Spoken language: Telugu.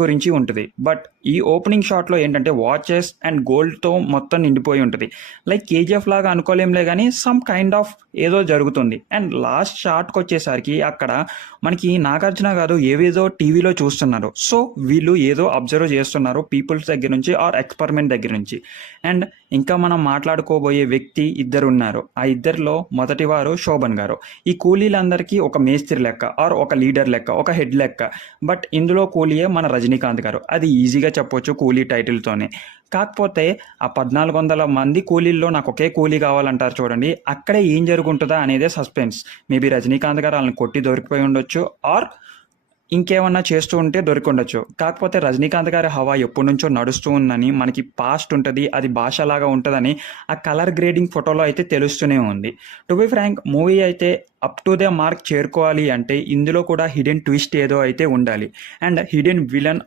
గురించి ఉంటుంది. బట్ ఈ ఓపెనింగ్ షాట్లో ఏంటంటే వాచెస్ అండ్ గోల్డ్తో మొత్తం నిండిపోయి ఉంటుంది. లైక్ కేజీఎఫ్ లాగా అనుకోలేంలే కానీ సమ్ కైండ్ ఆఫ్ ఏదో జరుగుతుంది. అండ్ లాస్ట్ షాట్కి వచ్చేసరికి అక్కడ మనకి నాగార్జున గారు ఏవేదో టీవీలో చూస్తున్నారు. సో వీళ్ళు ఏదో అబ్జర్వ్ చేస్తున్నారు పీపుల్స్ దగ్గర నుంచి ఆర్ ఎక్స్పెరిమెంట్ దగ్గర నుంచి. అండ్ ఇంకా మనం మాట్లాడుకోబోయే వ్యక్తి ఇద్దరు ఉన్నారు. ఆ ఇద్దరిలో మొదటి వారు శోభన్ గారు. ఈ కూలీలందరికీ ఒక మేస్త్రి లెక్క ఆర్ ఒక లీడర్ లెక్క, ఒక హెడ్ లెక్క. బట్ ఇందులో కూలీయే మన రజనీకాంత్ గారు. అది ఈజీగా చెప్పొచ్చు కూలీ టైటిల్తోనే. కాకపోతే ఆ 1400 మంది కూలీల్లో నాకు ఒకే కూలీ కావాలంటారు చూడండి, అక్కడే ఏం జరుగుంటుందా అనేదే సస్పెన్స్. మేబీ రజనీకాంత్ గారు వాళ్ళని కొట్టి దొరికిపోయి ఉండొచ్చు ఆర్ ఇంకేమన్నా చేస్తూ ఉంటే దొరికొండొచ్చు. కాకపోతే రజనీకాంత్ గారి హవా ఎప్పటి నుంచో నడుస్తూ ఉందని, మనకి పాస్ట్ ఉంటుంది, అది భాషలాగా ఉంటుందని ఆ కలర్ గ్రేడింగ్ ఫోటోలో అయితే తెలుస్తూనే ఉంది. టు బి ఫ్రాంక్, మూవీ అయితే అప్ టు ద మార్క్ చేరుకోవాలి అంటే ఇందులో కూడా హిడెన్ ట్విస్ట్ ఏదో అయితే ఉండాలి. And hidden villain